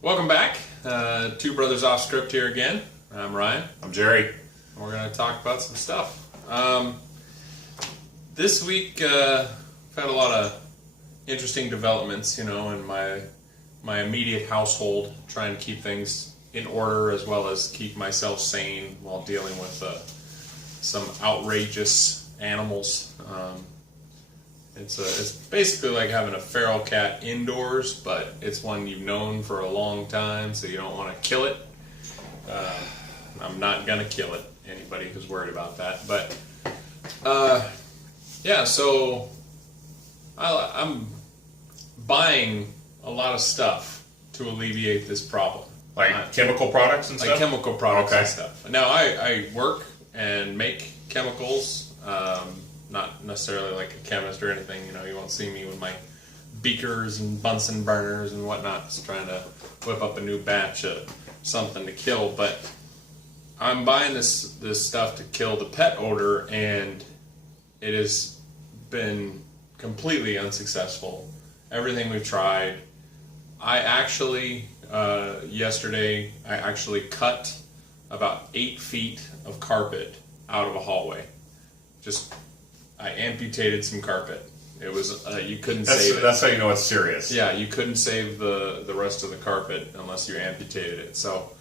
Welcome back. Two Brothers Off Script here again. I'm Ryan. I'm Jerry. And we're going to talk about some stuff. This week, I've had a lot of interesting developments, in my immediate household, trying to keep things in order as well as keep myself sane while dealing with some outrageous animals. It's basically like having a feral cat indoors, but it's one you've known for a long time, so you don't want to kill it. I'm not going to kill it, anybody who's worried about that. But, so I'm buying a lot of stuff to alleviate this problem. Like chemical products and stuff? Like chemical products Okay. and stuff. Now, I work and make chemicals, not necessarily like a chemist or anything. You won't see me with my beakers and Bunsen burners and whatnot, just trying to whip up a new batch of something to kill. But I'm buying this stuff to kill the pet odor, and it has been completely unsuccessful. Everything we've tried. I actually, yesterday, I cut about 8 feet of carpet out of a hallway. I amputated some carpet. It was, you couldn't save it. That's how you know it's serious. Yeah, you couldn't save the rest of the carpet unless you amputated it. So,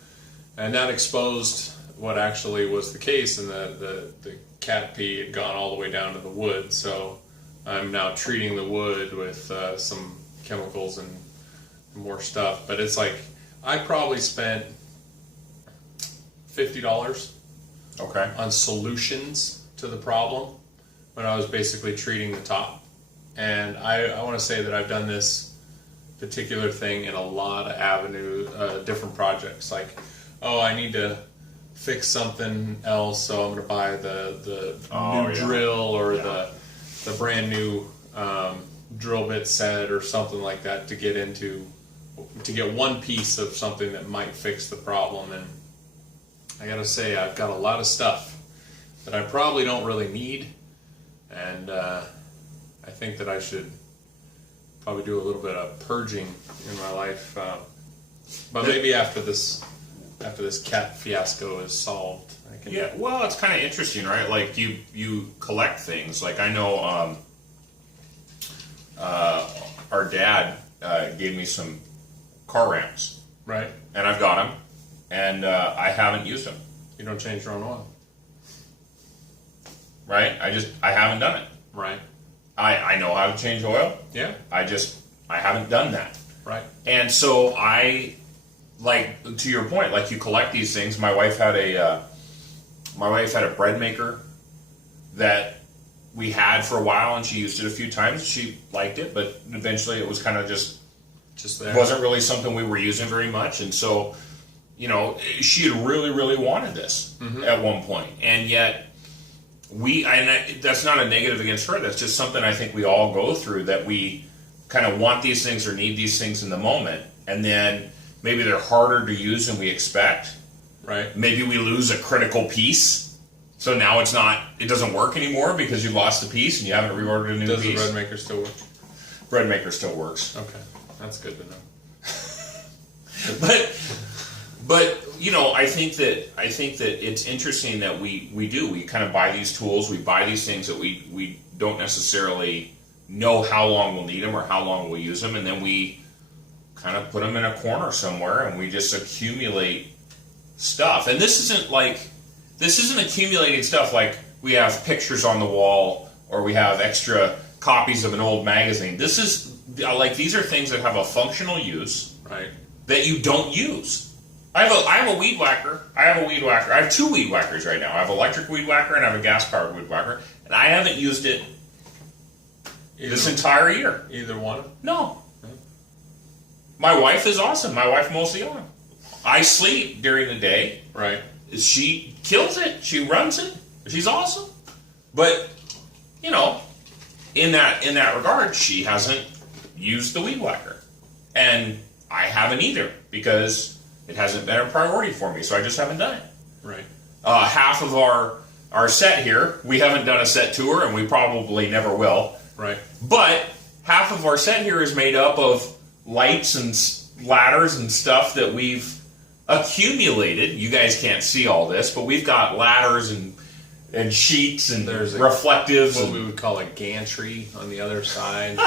and that exposed what actually was the case, and the cat pee had gone all the way down to the wood. So I'm now treating the wood with some chemicals and more stuff. But it's like, I probably spent $50 Okay. on solutions to the problem when I was basically treating the top. And I want to say that I've done this particular thing in a lot of different projects. Like, I need to fix something else, so I'm going to buy the new drill or the brand new drill bit set or something like that to get one piece of something that might fix the problem. And I gotta say, I've got a lot of stuff that I probably don't really need, and I think that I should probably do a little bit of purging in my life. But maybe after this cat fiasco is solved, I can. Yeah, well, it's kind of interesting, right? Like you collect things. Like I know our dad gave me some car ramps, Right. and I've got them, and I haven't used them. You don't change your own oil. Right? I haven't done it. Right. I know how to change oil. Yeah. I haven't done that. Right. And so like to your point, like you collect these things. My wife had a bread maker that we had for a while, and she used it a few times. She liked it, but eventually it was kind of just there. Wasn't really something we were using very much. And so, she had really, really wanted this at one point, and yet that's not a negative against her. That's just something I think we all go through, that we kind of want these things or need these things in the moment, and then maybe they're harder to use than we expect. Right. Maybe we lose a critical piece, so now it doesn't work anymore because you lost the piece and you haven't reordered a new Does piece. the bread maker still work? Bread maker still works. Okay, that's good to know. But I think that it's interesting that we kind of buy these tools, we buy these things that we don't necessarily know how long we'll need them or how long we'll use them, and then we kind of put them in a corner somewhere and we just accumulate stuff. And this isn't accumulating stuff like we have pictures on the wall or we have extra copies of an old magazine. This is like, these are things that have a functional use, Right. that you don't use. I have a weed whacker. I have 2 weed whackers right now. I have an electric weed whacker and I have a gas powered weed whacker, and I haven't used it this entire year. Either one? No. My wife is awesome. My wife mows the lawn. I sleep during the day. Right. She kills it. She runs it. She's awesome. But in that regard, she hasn't used the weed whacker, and I haven't either because it hasn't been a priority for me. So I just haven't done it. Right. Half of our set here, we haven't done a set tour, and we probably never will. Right. But half of our set here is made up of lights ladders and stuff that we've accumulated. You guys can't see all this, but we've got ladders and sheets and There's reflectives. What we would call a gantry on the other side.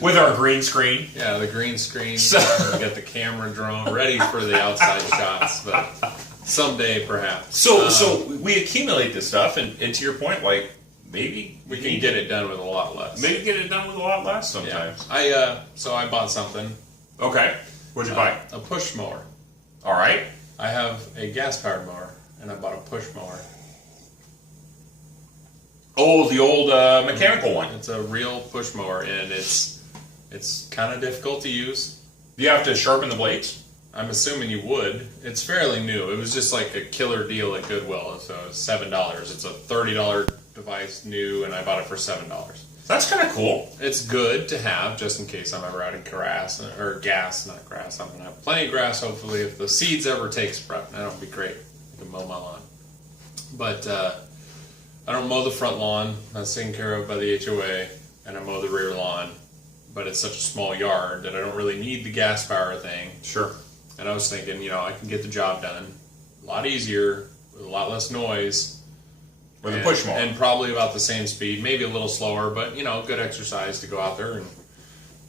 With our green screen. Yeah, the green screen. We got the camera drone ready for the outside shots, but someday perhaps. So we accumulate this stuff, and to your point, like, maybe we can get it done with a lot less. Maybe get it done with a lot less sometimes. Yeah. I bought something. Okay. What'd you buy? A push mower. All right. I have a gas-powered mower, and I bought a push mower. Oh, the old mechanical one. It's a real push mower, and it's kind of difficult to use. Do you have to sharpen the blades? I'm assuming you would. It's fairly new. It was just like a killer deal at Goodwill, so it was $7. It's a $30 device new, and I bought it for $7. That's kind of cool. It's good to have just in case I'm ever out of gas, not grass. I'm gonna have plenty of grass. Hopefully, if the seeds ever take sprout, that'll be great. I can mow my lawn, but I don't mow the front lawn. That's taken care of by the HOA, and I mow the rear lawn. But it's such a small yard that I don't really need the gas power thing. Sure. And I was thinking, I can get the job done a lot easier with a lot less noise. With a push mower. And probably about the same speed, maybe a little slower, but good exercise to go out there and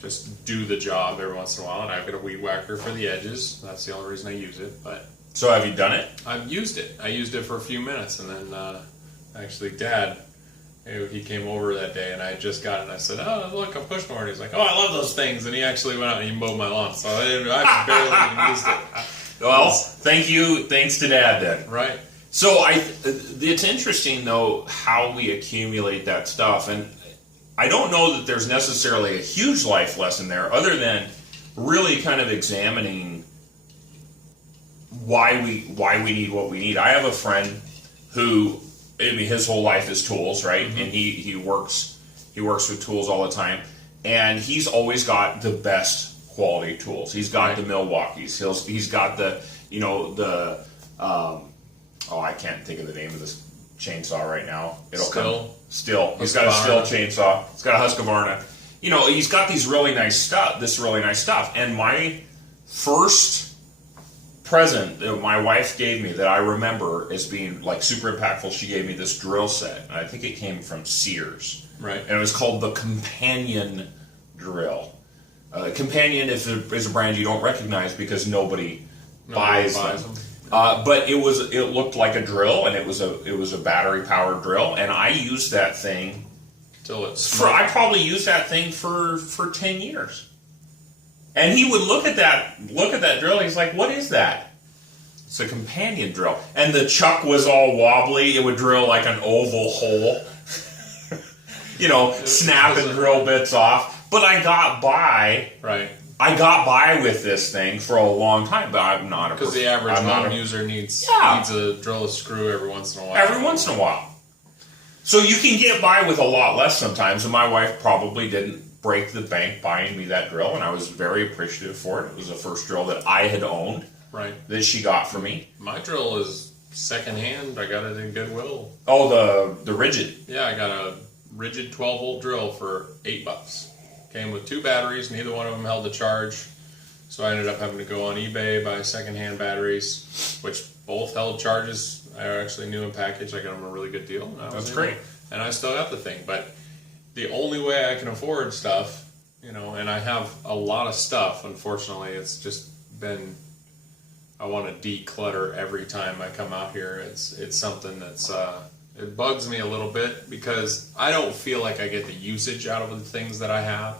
just do the job every once in a while. And I've got a weed whacker for the edges. That's the only reason I use it. But so have you done it? I've used it. I used it for a few minutes, and then actually, Dad, he came over that day, and I had just got it, and I said, "Oh, look, a push mower." And he's like, "Oh, I love those things," and he actually went out and he mowed my lawn, so I barely even used it. Well, thanks to Dad then. Right. So it's interesting though how we accumulate that stuff, and I don't know that there's necessarily a huge life lesson there, other than really kind of examining why we need what we need. I have a friend who, his whole life is tools, right? Mm-hmm. And he works with tools all the time, and he's always got the best quality tools. He's got the Milwaukees. He's got the I can't think of the name of this chainsaw right now. Still. He's got a Still chainsaw. He's got a Husqvarna. He's got this really nice stuff. And my first present that my wife gave me that I remember as being like super impactful, she gave me this drill set. And I think it came from Sears. Right. And it was called the Companion drill. Companion is a brand you don't recognize because nobody buys them. But it looked like a drill, and it was a battery powered drill, and I used that thing I probably used that thing for 10 years. And he would look at that drill, and he's like, "What is that?" It's a Companion drill, and the chuck was all wobbly. It would drill like an oval hole, snapping drill bits off. But I got by. Right. I got by with this thing for a long time, but I'm not a because the average home user needs a drill a screw every once in a while. Every once in a while. So you can get by with a lot less sometimes, and my wife probably didn't break the bank buying me that drill, and I was very appreciative for it. It was the first drill that I had owned. Right. That she got for me. My drill is secondhand. I got it in Goodwill. Oh, the rigid. Yeah, I got a rigid 12-volt drill for $8. Came with 2 batteries. Neither one of them held the charge. So I ended up having to go on eBay, buy secondhand batteries, which both held charges. I actually knew in package. I got them a really good deal. That's great. And I still got the thing. But the only way I can afford stuff, and I have a lot of stuff, unfortunately, it's just been, I want to declutter every time I come out here. It's something that's, it bugs me a little bit because I don't feel like I get the usage out of the things that I have.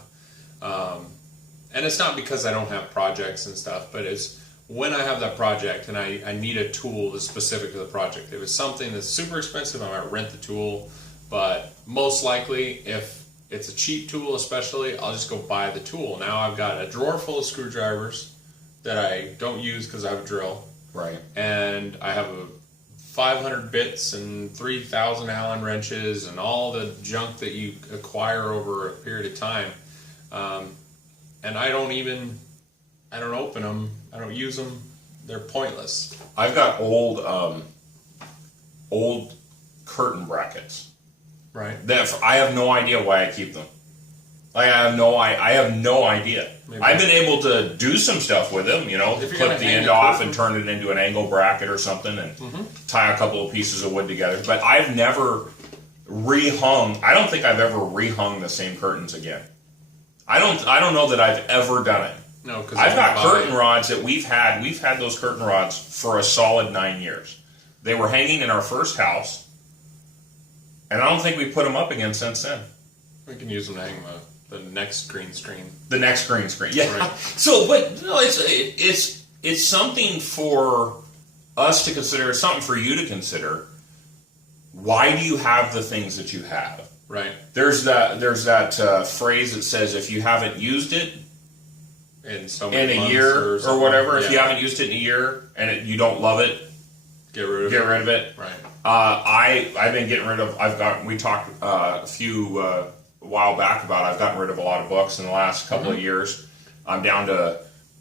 And it's not because I don't have projects and stuff, but it's when I have that project and I need a tool that's specific to the project. If it's something that's super expensive, I might rent the tool, but most likely if it's a cheap tool especially, I'll just go buy the tool. Now I've got a drawer full of screwdrivers that I don't use because I have a drill. Right. And I have 500 bits and 3,000 Allen wrenches and all the junk that you acquire over a period of time. And I don't open them. I don't use them. They're pointless. I've got old curtain brackets. Right. I have no idea why I keep them. Like I have no idea. Maybe. I've been able to do some stuff with them, you know, clip the end off and turn it into an angle bracket or something, and tie a couple of pieces of wood together. But I've never rehung. I don't think I've ever rehung the same curtains again. I don't know that I've ever done it. No, because I've got curtain rods that we've had those curtain rods for a solid 9 years. They were hanging in our first house, and I don't think we put them up again since then. We can use them to hang the next green screen. The next green screen, yeah. Right. So, but no, it's something for us to consider. It's something for you to consider. Why do you have the things that you have? Right. There's that phrase that says if you haven't used it in a year or whatever, yeah. if you haven't used it in a year and you don't love it, get rid of it. Right. I've been getting rid of. We talked a while back about. I've gotten rid of a lot of books in the last couple of years. I'm down to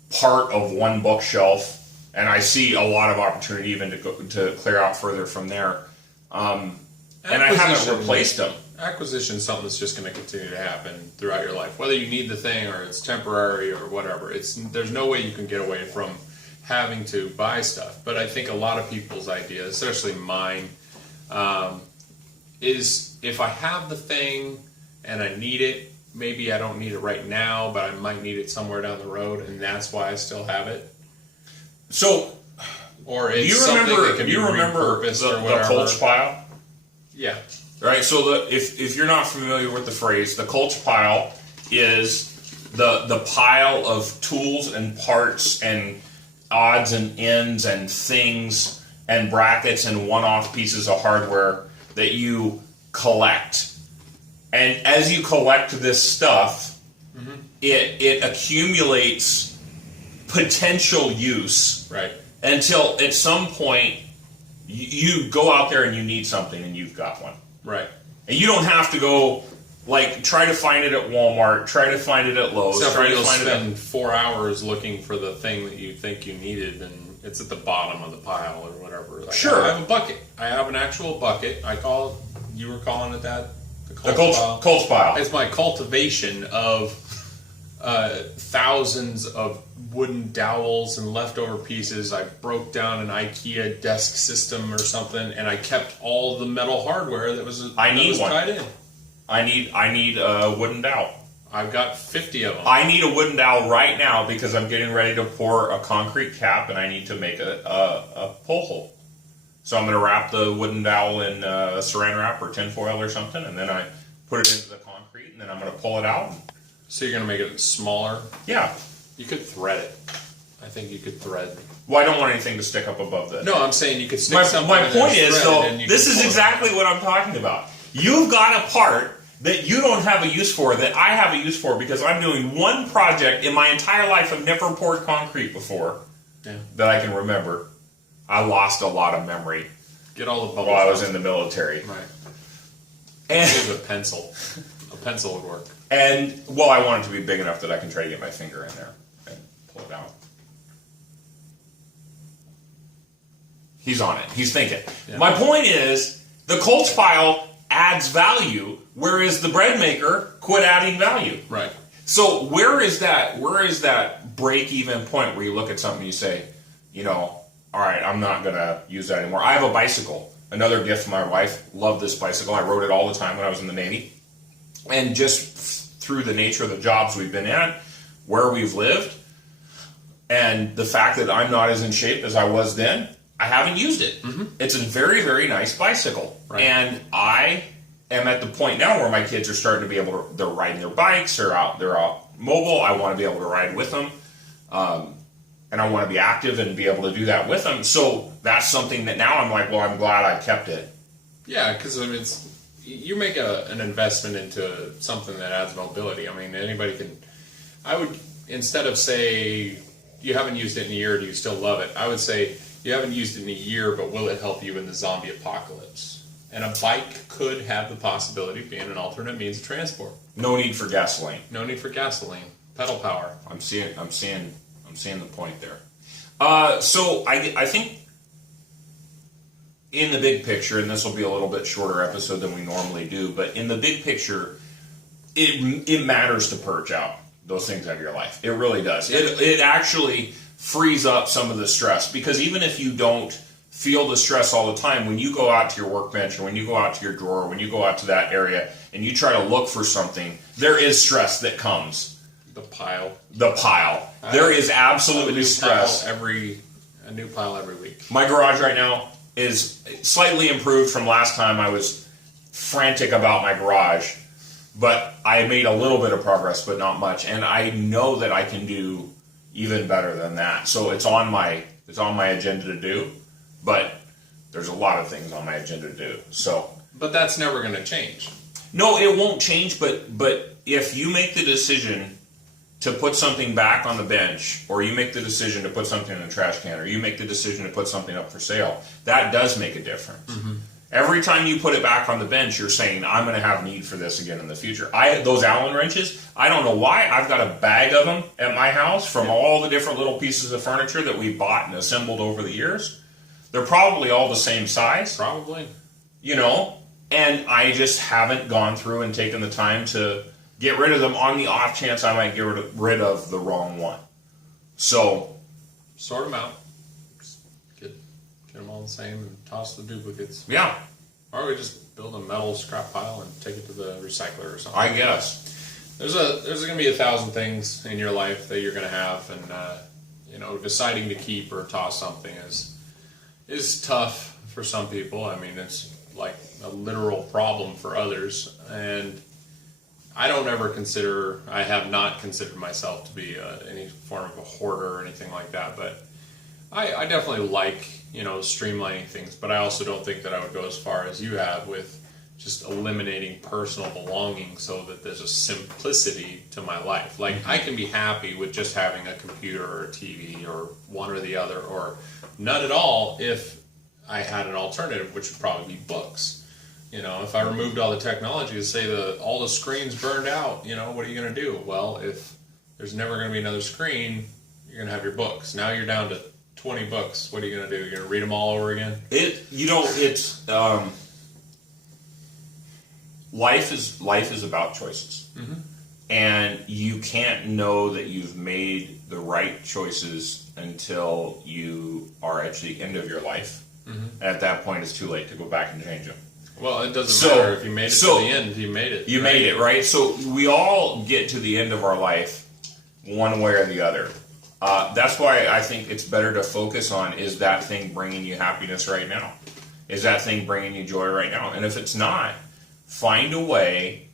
part of one bookshelf, and I see a lot of opportunity even to clear out further from there. And I haven't replaced them. Acquisition is something that's just going to continue to happen throughout your life, whether you need the thing or it's temporary or whatever. There's no way you can get away from having to buy stuff. But I think a lot of people's idea, especially mine, is if I have the thing and I need it, maybe I don't need it right now, but I might need it somewhere down the road, and that's why I still have it. So, or it's something that can be repurposed or whatever. The Colch pile? Yeah. Right. So if you're not familiar with the phrase, the Colch pile is the pile of tools and parts and odds and ends and things and brackets and one-off pieces of hardware that you collect. And as you collect this stuff, it accumulates potential use. Right. Until at some point you go out there and you need something and you've got one. Right. And you don't have to go, like, try to find it at Walmart, try to find it at Lowe's, try to spend 4 hours looking for the thing that you think you needed, and it's at the bottom of the pile or whatever. Like, sure. I have a bucket. I have an actual bucket. You were calling it that? The Colch pile. It's my cultivation of thousands of wooden dowels and leftover pieces. I broke down an IKEA desk system or something, and I kept all the metal hardware that was tied in. I need a wooden dowel. I've got 50 of them. I need a wooden dowel right now because I'm getting ready to pour a concrete cap, and I need to make a pull hole. So I'm going to wrap the wooden dowel in saran wrap or tinfoil or something, and then I put it into the concrete, and then I'm going to pull it out. So you're going to make it smaller? Yeah. You could thread it. I think you could thread. Well, I don't want anything to stick up above this. No, I'm saying you could stick something. My point is, though, this is exactly what I'm talking about. You've got a part that you don't have a use for that I have a use for because I'm doing one project in my entire life. I've never poured concrete before that I can remember. I lost a lot of memory. Get all the bubbles while I was in the military. Right. And use a pencil. A pencil would work. And, well, I want it to be big enough that I can try to get my finger in there and pull it out. He's on it. He's thinking. Yeah. My point is, the Colch pile adds value, whereas the bread maker quit adding value. Right. So where is that break-even point where you look at something and you say, all right, I'm not going to use that anymore. I have a bicycle. Another gift from my wife. Loved this bicycle. I rode it all the time when I was in the Navy. And just through the nature of the jobs we've been at, where we've lived, and the fact that I'm not as in shape as I was then, I haven't used it. Mm-hmm. It's a very, very nice bicycle. Right. And I am at the point now where my kids are starting to be able to, they're riding their bikes, they're out mobile. I want to be able to ride with them. And I want to be active and be able to do that with them. So that's something that now I'm like, well, I'm glad I kept it. Yeah, because I mean, you make an investment into something that adds mobility. I mean, anybody can. I would, instead of say you haven't used it in a year, do you still love it? I would say you haven't used it in a year, but will it help you in the zombie apocalypse? And a bike could have the possibility of being an alternate means of transport. No need for gasoline. No need for gasoline. Pedal power. I'm seeing the point there. So I think in the big picture, and this will be a little bit shorter episode than we normally do, but in the big picture, it matters to purge out those things out of your life. It really does. It actually frees up some of the stress, because even if you don't feel the stress all the time, when you go out to your workbench, or when you go out to your drawer, when you go out to that area and you try to look for something, there is stress that comes. The pile. There is absolutely stress. A new pile every week. My garage right now is slightly improved from last time I was frantic about my garage, but I made a little bit of progress, but not much, and I know that I can do even better than that. So it's on my agenda to do, but there's a lot of things on my agenda to do. So, but that's never going to change. No, it won't change. But if you make the decision to put something back on the bench, or you make the decision to put something in the trash can, or you make the decision to put something up for sale, that does make a difference. Mm-hmm. Every time you put it back on the bench, you're saying, I'm going to have need for this again in the future. Those Allen wrenches, I don't know why, I've got a bag of them at my house from all the different little pieces of furniture that we bought and assembled over the years. They're probably all the same size. Probably. And I just haven't gone through and taken the time to get rid of them, on the off chance I might get rid of the wrong one. So, sort them out. Get them all the same and toss the duplicates. Yeah. Or we just build a metal scrap pile and take it to the recycler or something. I guess. There's going to be 1,000 things in your life that you're going to have, and deciding to keep or toss something is tough for some people. I mean, it's like a literal problem for others, and I have not considered myself to be any form of a hoarder or anything like that, but I definitely like, streamlining things, but I also don't think that I would go as far as you have with just eliminating personal belongings so that there's a simplicity to my life. Like, I can be happy with just having a computer or a TV or one or the other, or none at all if I had an alternative, which would probably be books. If I removed all the technology, say all the screens burned out, what are you going to do? Well, if there's never going to be another screen, you're going to have your books. Now you're down to 20 books. What are you going to do? You're going to read them all over again? Life is about choices. Mm-hmm. And you can't know that you've made the right choices until you are at the end of your life. Mm-hmm. And at that point, it's too late to go back and change them. Well, it doesn't matter if you made it to the end. You made it. You made it, right? So we all get to the end of our life one way or the other. That's why I think it's better to focus on, is that thing bringing you happiness right now? Is that thing bringing you joy right now? And if it's not, find a way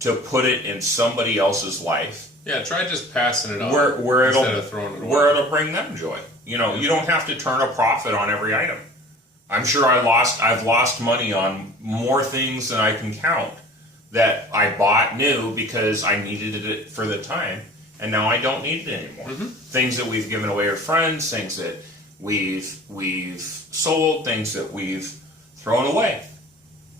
to put it in somebody else's life. Yeah, try just passing it on where instead of throwing it away. Where it'll bring them joy. You don't have to turn a profit on every item. I'm sure I've lost money on more things than I can count that I bought new because I needed it for the time, and now I don't need it anymore. Mm-hmm. Things that we've given away to friends, things that we've sold, things that we've thrown away.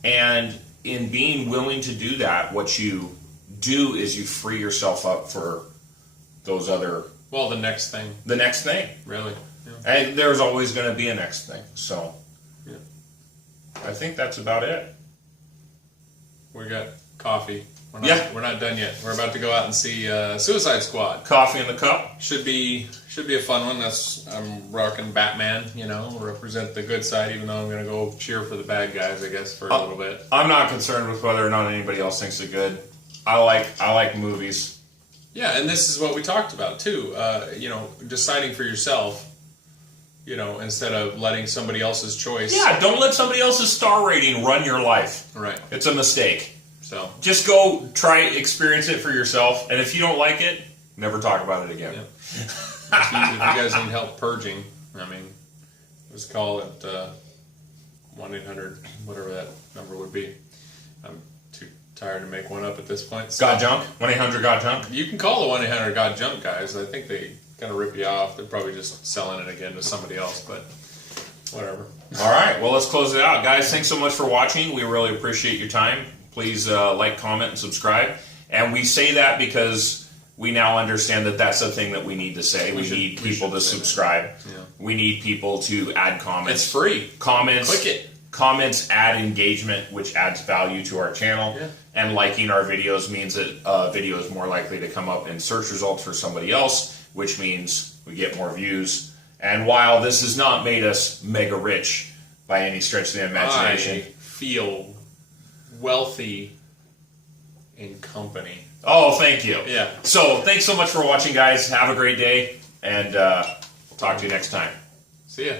And in being willing to do that, what you do is you free yourself up for those other... Well, the next thing. The next thing. Really. Yeah. And there's always going to be a next thing, so... Yeah. I think that's about it. We got coffee. We're not done yet. We're about to go out and see Suicide Squad. Coffee in the cup. Should be a fun one. I'm rocking Batman. Represent the good side, even though I'm going to go cheer for the bad guys, I guess, for a little bit. I'm not concerned with whether or not anybody else thinks they're good. I like movies. Yeah, and this is what we talked about too. Deciding for yourself. Instead of letting somebody else's choice. Yeah, don't let somebody else's star rating run your life. Right. It's a mistake. So just go experience it for yourself, and if you don't like it, never talk about it again. Yeah. If you guys need help purging, let's call it 1-800, whatever that number would be. I'm too tired to make one up at this point. So, Got Junk? 1-800 Got Junk? You can call the 1-800 Got Junk guys. I think they kind of rip you off. They're probably just selling it again to somebody else, but whatever. All right, well, let's close it out. Guys, thanks so much for watching. We really appreciate your time. Please like, comment, and subscribe. And we say that because we now understand that that's a thing that we need to say. We need people to subscribe. Yeah. We need people to add comments. It's free. Comments. Click it. Comments add engagement, which adds value to our channel. Yeah. And liking our videos means that a video is more likely to come up in search results for somebody else, which means we get more views. And while this has not made us mega rich by any stretch of the imagination, I feel wealthy in company. Oh, thank you. Yeah. So thanks so much for watching, guys. Have a great day, and we'll talk to you next time. See ya.